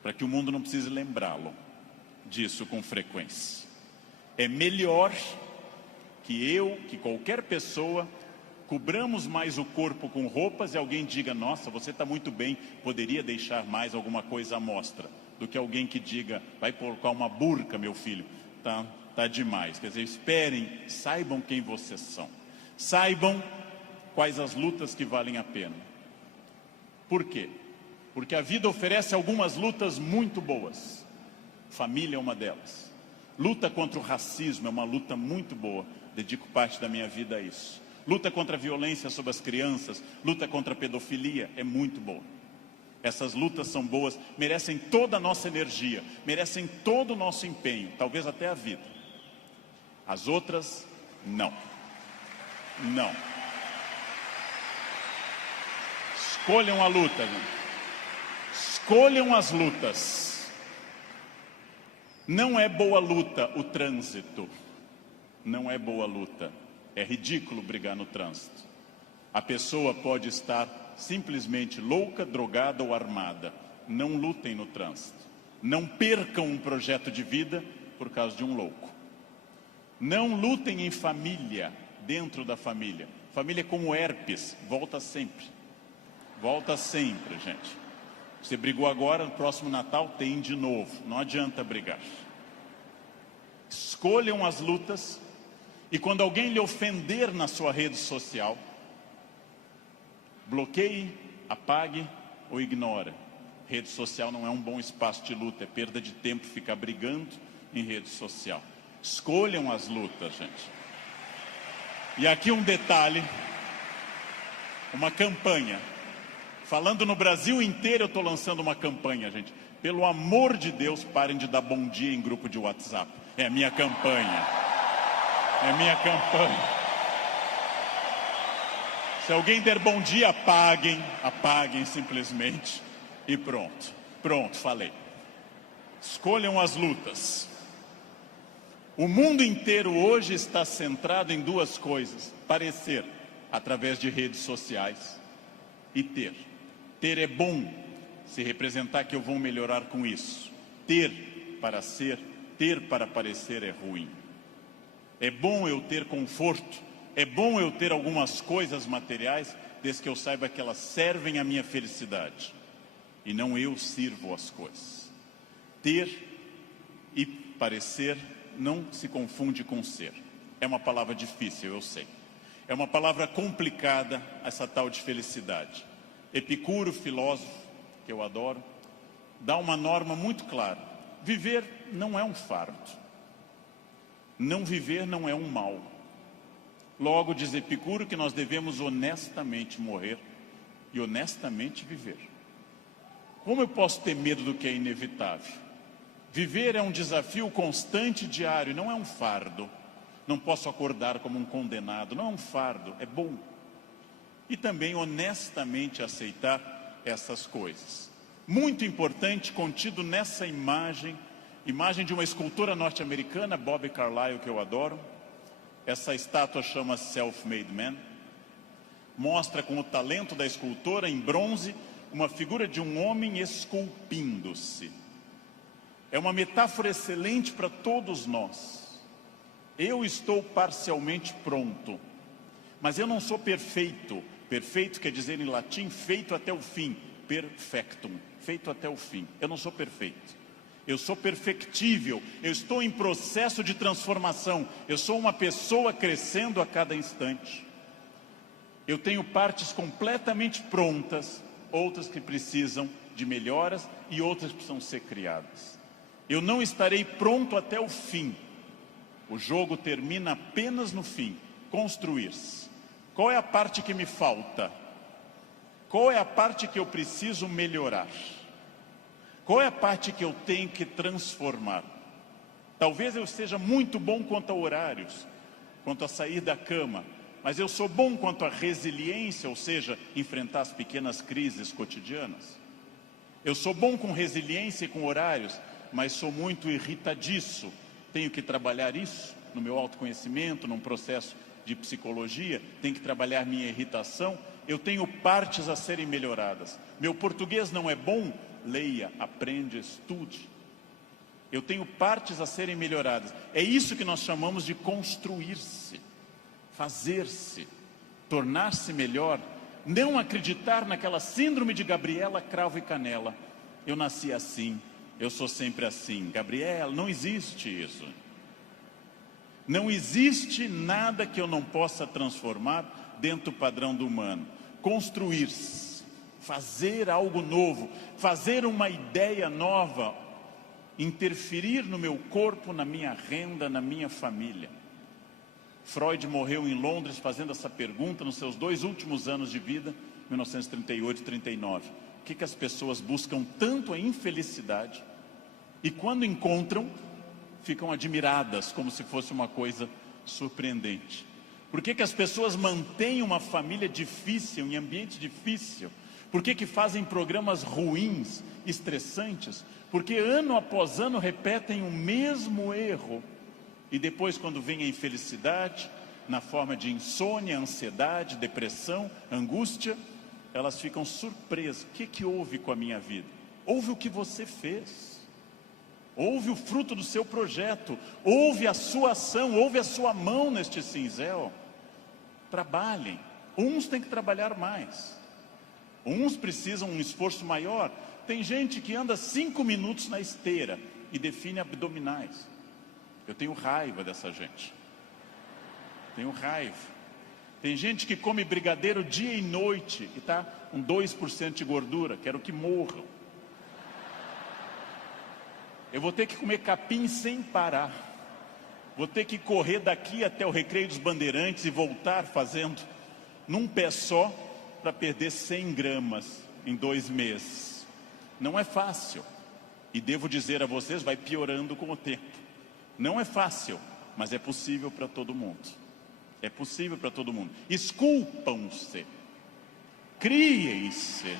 para que o mundo não precise lembrá-lo disso com frequência. É melhor que qualquer pessoa, cobramos mais o corpo com roupas e alguém diga, nossa, você está muito bem, poderia deixar mais alguma coisa à mostra, do que alguém que diga, vai colocar uma burca, meu filho, tá demais. Quer dizer, esperem, saibam quem vocês são, saibam quais as lutas que valem a pena. Por quê? Porque a vida oferece algumas lutas muito boas. Família é uma delas. Luta contra o racismo é uma luta muito boa. dedico parte da minha vida a isso. Luta contra a violência sobre as crianças, luta contra a pedofilia, é muito boa. Essas lutas são boas, merecem toda a nossa energia, merecem todo o nosso empenho, talvez até a vida. As outras, não. Não. Escolham a luta, gente. Escolham as lutas. Não é boa luta o trânsito. Não é boa luta. É ridículo brigar no trânsito. A pessoa pode estar simplesmente louca, drogada ou armada. Não lutem no trânsito. Não percam um projeto de vida por causa de um louco. Não lutem em família, dentro da família. Família é como herpes, volta sempre. Volta sempre, gente. Você brigou agora, no próximo Natal tem de novo. Não adianta brigar. Escolham as lutas. E quando alguém lhe ofender na sua rede social, bloqueie, apague ou ignore. Rede social não é um bom espaço de luta, é perda de tempo ficar brigando em rede social. Escolham as lutas, gente. E aqui um detalhe, uma campanha. Falando no Brasil inteiro, eu estou lançando uma campanha, gente. Pelo amor de Deus, parem de dar bom dia em grupo de WhatsApp. É a minha campanha. É a minha campanha. Se alguém der bom dia, apaguem simplesmente. E pronto. Pronto, falei. Escolham as lutas. O mundo inteiro hoje está centrado em duas coisas. Parecer, através de redes sociais, e ter. Ter é bom, se representar que eu vou melhorar com isso. Ter para ser, ter para parecer é ruim. É bom eu ter conforto, é bom eu ter algumas coisas materiais, desde que eu saiba que elas servem à minha felicidade. E não eu sirvo as coisas. Ter e parecer não se confunde com ser. É uma palavra difícil, eu sei. É uma palavra complicada, essa tal de felicidade. Epicuro, filósofo, que eu adoro, dá uma norma muito clara. Viver não é um fardo. Não viver não é um mal. Logo, diz Epicuro que nós devemos honestamente morrer e honestamente viver. Como eu posso ter medo do que é inevitável? Viver é um desafio constante e diário, não é um fardo. Não posso acordar como um condenado, não é um fardo, é bom. E também honestamente aceitar essas coisas. Muito importante, contido nessa imagem de uma escultora norte-americana, Bobby Carlyle, que eu adoro. Essa estátua chama Self-Made Man. Mostra com o talento da escultora, em bronze, uma figura de um homem esculpindo-se. É uma metáfora excelente para todos nós. Eu estou parcialmente pronto, mas eu não sou perfeito. Perfeito quer dizer em latim, feito até o fim. Perfectum, feito até o fim. Eu não sou perfeito. Eu sou perfectível. Eu estou em processo de transformação. Eu sou uma pessoa crescendo a cada instante. Eu tenho partes completamente prontas, outras que precisam de melhoras e outras que precisam ser criadas. Eu não estarei pronto até o fim. O jogo termina apenas no fim. Construir-se. Qual é a parte que me falta? Qual é a parte que eu preciso melhorar? Qual é a parte que eu tenho que transformar? Talvez eu seja muito bom quanto a horários, quanto a sair da cama, mas eu sou bom quanto a resiliência, ou seja, enfrentar as pequenas crises cotidianas. Eu sou bom com resiliência e com horários, mas sou muito irritadiço. Tenho que trabalhar isso no meu autoconhecimento, num processo de psicologia, tenho que trabalhar minha irritação. Eu tenho partes a serem melhoradas. Meu português não é bom? Leia, aprende, estude. Eu tenho partes a serem melhoradas. É isso que nós chamamos de construir-se, fazer-se, tornar-se melhor. Não acreditar naquela síndrome de Gabriela, cravo e canela. Eu nasci assim, eu sou sempre assim. Gabriela, não existe isso. Não existe nada que eu não possa transformar dentro do padrão do humano. Construir-se, fazer algo novo, fazer uma ideia nova, interferir no meu corpo, na minha renda, na minha família. Freud morreu em Londres fazendo essa pergunta nos seus 2 últimos anos de vida, 1938 e 39. O que as pessoas buscam tanto a infelicidade e quando encontram, ficam admiradas como se fosse uma coisa surpreendente? Por que as pessoas mantêm uma família difícil, em ambiente difícil? Por que fazem programas ruins, estressantes? Porque ano após ano repetem o mesmo erro. E depois, quando vem a infelicidade, na forma de insônia, ansiedade, depressão, angústia, elas ficam surpresas. O que houve com a minha vida? Houve o que você fez. Houve o fruto do seu projeto. Houve a sua ação, houve a sua mão neste cinzel. Trabalhem. Uns têm que trabalhar mais. Uns precisam um esforço maior. Tem gente que anda 5 minutos na esteira e define abdominais. Eu tenho raiva dessa gente. Tenho raiva. Tem gente que come brigadeiro dia e noite e está com 2% de gordura. Quero que morram. Eu vou ter que comer capim sem parar. Vou ter que correr daqui até o Recreio dos Bandeirantes e voltar fazendo num pé só para perder 100 gramas em 2 meses. Não é fácil. E devo dizer a vocês, vai piorando com o tempo. Não é fácil, mas é possível para todo mundo. É possível para todo mundo. Esculpam-se. Criem-se.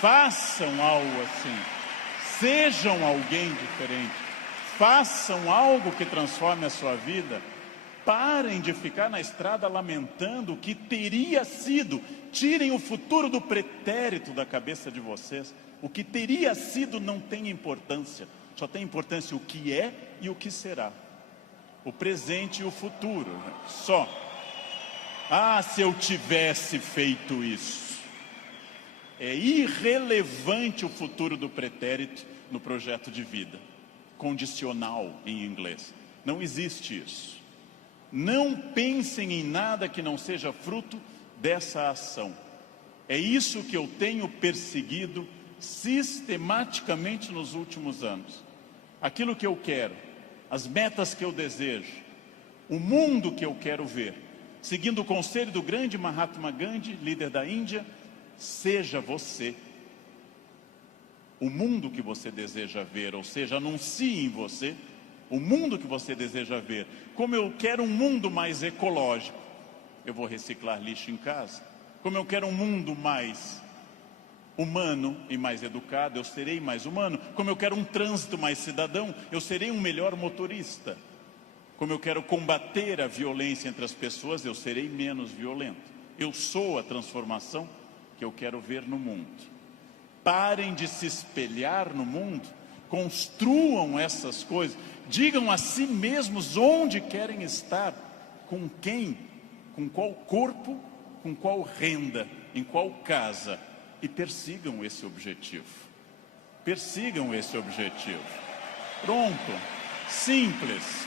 Façam algo assim. Sejam alguém diferente. Façam algo que transforme a sua vida. Parem de ficar na estrada lamentando o que teria sido. Tirem o futuro do pretérito da cabeça de vocês. O que teria sido não tem importância. Só tem importância o que é e o que será. O presente e o futuro. Só. Ah, se eu tivesse feito isso. É irrelevante o futuro do pretérito no projeto de vida. Condicional em inglês. Não existe isso. Não pensem em nada que não seja fruto dessa ação. É isso que eu tenho perseguido sistematicamente nos últimos anos. Aquilo que eu quero, as metas que eu desejo, o mundo que eu quero ver, seguindo o conselho do grande Mahatma Gandhi, líder da Índia, seja você o mundo que você deseja ver, ou seja, anuncie em você o mundo que você deseja ver. Como eu quero um mundo mais ecológico, eu vou reciclar lixo em casa. Como eu quero um mundo mais humano e mais educado, eu serei mais humano. Como eu quero um trânsito mais cidadão, eu serei um melhor motorista. Como eu quero combater a violência entre as pessoas, eu serei menos violento. Eu sou a transformação que eu quero ver no mundo. Parem de se espelhar no mundo, construam essas coisas, digam a si mesmos onde querem estar, com quem, com qual corpo, com qual renda, em qual casa, e persigam esse objetivo. Persigam esse objetivo. Pronto, simples.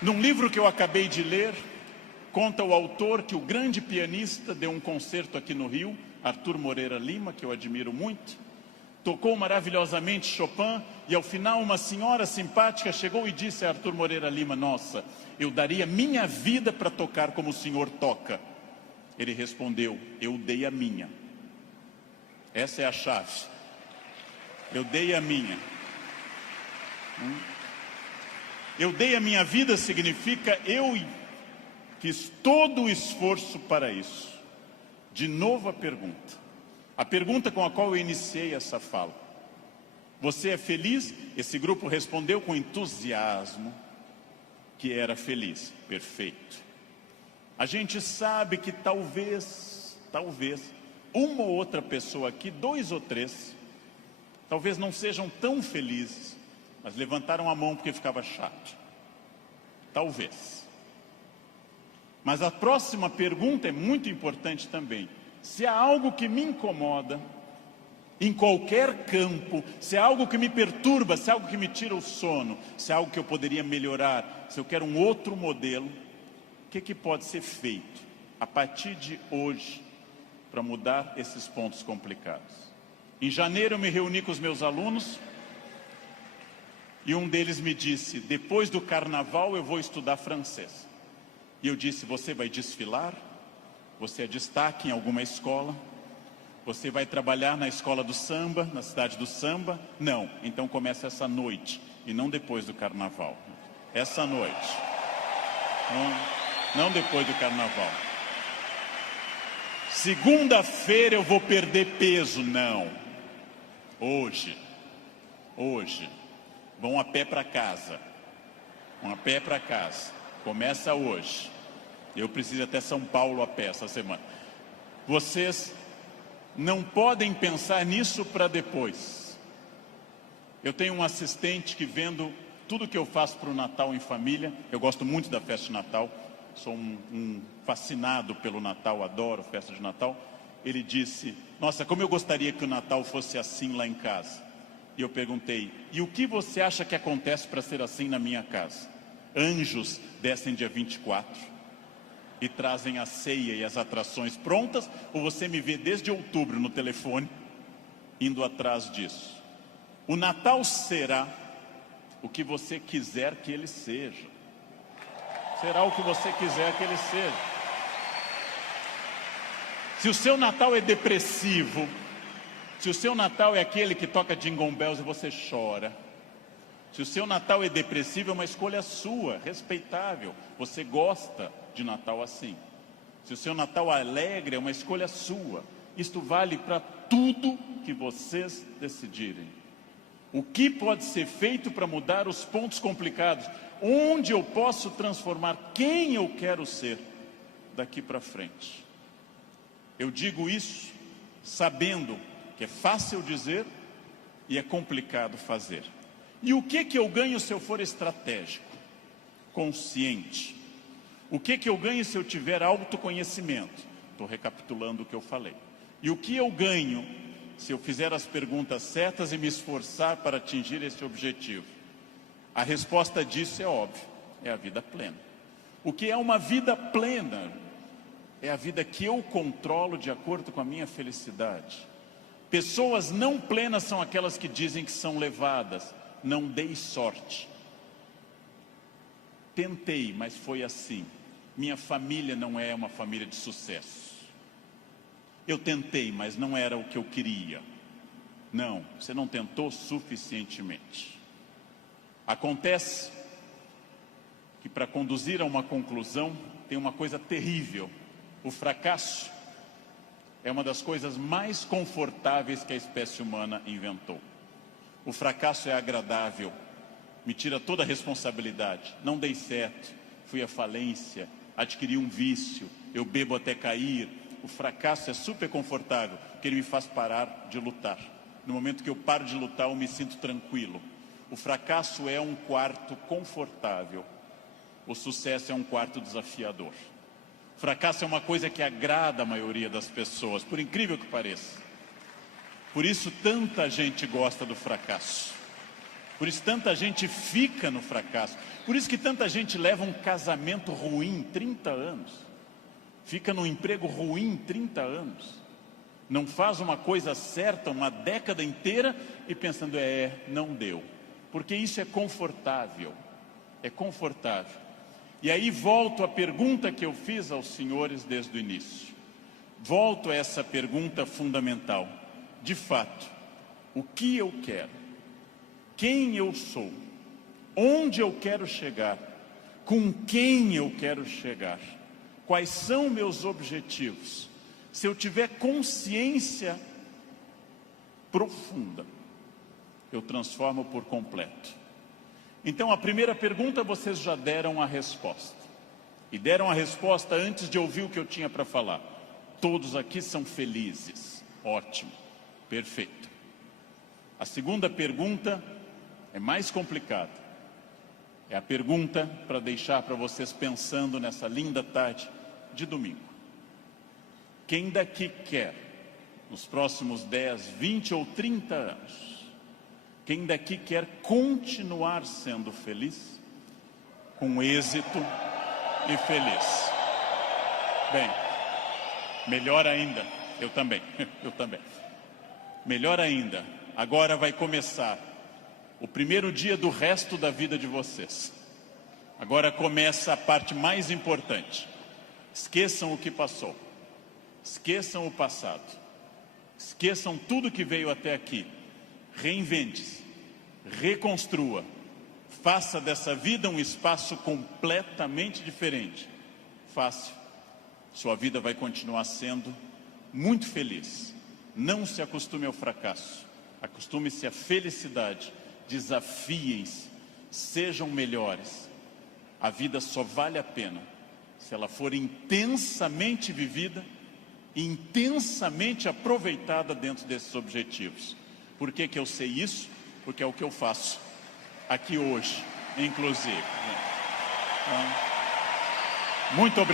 Num livro que eu acabei de ler, conta o autor que o grande pianista deu um concerto aqui no Rio, Arthur Moreira Lima, que eu admiro muito, tocou maravilhosamente Chopin, e ao final uma senhora simpática chegou e disse a Arthur Moreira Lima: nossa, eu daria minha vida para tocar como o senhor toca. Ele respondeu: eu dei a minha. Essa é a chave. Eu dei a minha. Eu dei a minha vida significa eu fiz todo o esforço para isso. De novo a pergunta com a qual eu iniciei essa fala. Você é feliz? Esse grupo respondeu com entusiasmo que era feliz. Perfeito. A gente sabe que talvez, uma ou outra pessoa aqui, 2 ou 3, talvez não sejam tão felizes, mas levantaram a mão porque ficava chato. Talvez. Mas a próxima pergunta é muito importante também. Se há algo que me incomoda, em qualquer campo, se há algo que me perturba, se há algo que me tira o sono, se há algo que eu poderia melhorar, se eu quero um outro modelo, o que pode ser feito a partir de hoje para mudar esses pontos complicados? Em janeiro eu me reuni com os meus alunos E um deles me disse: depois do carnaval eu vou estudar francês. E eu disse: você vai desfilar? Você é destaque em alguma escola? Você vai trabalhar na escola do samba, na cidade do samba? Não, então começa essa noite, e não depois do carnaval. Essa noite. Não depois do carnaval. Segunda-feira eu vou perder peso. Não. Hoje. Vão a pé para casa. Começa hoje. Eu preciso ir até São Paulo a pé essa semana. Vocês não podem pensar nisso para depois. Eu tenho um assistente que, vendo tudo que eu faço para o Natal em família, eu gosto muito da festa de Natal, sou um fascinado pelo Natal, adoro festa de Natal. Ele disse: nossa, como eu gostaria que o Natal fosse assim lá em casa. E eu perguntei: e o que você acha que acontece para ser assim na minha casa? Anjos descem dia 24 e trazem a ceia e as atrações prontas, ou você me vê desde outubro no telefone, indo atrás disso? O Natal será o que você quiser que ele seja. Será o que você quiser que ele seja. Se o seu Natal é depressivo, se o seu Natal é aquele que toca Jingle Bells e você chora, se o seu Natal é depressivo, é uma escolha sua, respeitável. Você gosta de Natal assim. Se o seu Natal é alegre, é uma escolha sua. Isto vale para tudo que vocês decidirem. O que pode ser feito para mudar os pontos complicados? Onde eu posso transformar quem eu quero ser daqui para frente? Eu digo isso sabendo que é fácil dizer e é complicado fazer. E o que eu ganho se eu for estratégico, consciente? O que eu ganho se eu tiver autoconhecimento? Estou recapitulando o que eu falei. E o que eu ganho se eu fizer as perguntas certas e me esforçar para atingir esse objetivo? A resposta disso é óbvia, é a vida plena. O que é uma vida plena? É a vida que eu controlo de acordo com a minha felicidade. Pessoas não plenas são aquelas que dizem que são levadas. Não dei sorte. Tentei, mas foi assim. Minha família não é uma família de sucesso. Eu tentei, mas não era o que eu queria. Não, você não tentou suficientemente. Acontece que, para conduzir a uma conclusão, tem uma coisa terrível. O fracasso é uma das coisas mais confortáveis que a espécie humana inventou. O fracasso é agradável, me tira toda a responsabilidade. Não dei certo, fui à falência, adquiri um vício, eu bebo até cair. O fracasso é super confortável, porque ele me faz parar de lutar. No momento que eu paro de lutar, eu me sinto tranquilo. O fracasso é um quarto confortável, o sucesso é um quarto desafiador. O fracasso é uma coisa que agrada a maioria das pessoas, por incrível que pareça. Por isso tanta gente gosta do fracasso. Por isso tanta gente fica no fracasso. Por isso que tanta gente leva um casamento ruim 30 anos. Fica num emprego ruim 30 anos. Não faz uma coisa certa uma década inteira e pensando, não deu. Porque isso é confortável. É confortável. E aí volto à pergunta que eu fiz aos senhores desde o início. Volto a essa pergunta fundamental. De fato, o que eu quero? Quem eu sou? Onde eu quero chegar? Com quem eu quero chegar? Quais são meus objetivos? Se eu tiver consciência profunda, eu transformo por completo. Então, a primeira pergunta vocês já deram a resposta. E deram a resposta antes de ouvir o que eu tinha para falar. Todos aqui são felizes. Ótimo. Perfeito. A segunda pergunta é mais complicada. É a pergunta para deixar para vocês pensando nessa linda tarde de domingo. Quem daqui quer, nos próximos 10, 20 ou 30 anos, quem daqui quer continuar sendo feliz, com êxito e feliz? Bem, melhor ainda, eu também. Melhor ainda, agora vai começar o primeiro dia do resto da vida de vocês. Agora começa a parte mais importante. Esqueçam o que passou. Esqueçam o passado. Esqueçam tudo que veio até aqui. Reinvente-se. Reconstrua. Faça dessa vida um espaço completamente diferente. Fácil. Sua vida vai continuar sendo muito feliz. Não se acostume ao fracasso. Acostume-se à felicidade. Desafiem-se. Sejam melhores. A vida só vale a pena se ela for intensamente vivida, intensamente aproveitada dentro desses objetivos. Por que que eu sei isso? Porque é o que eu faço aqui hoje, inclusive. Então, muito obrigado.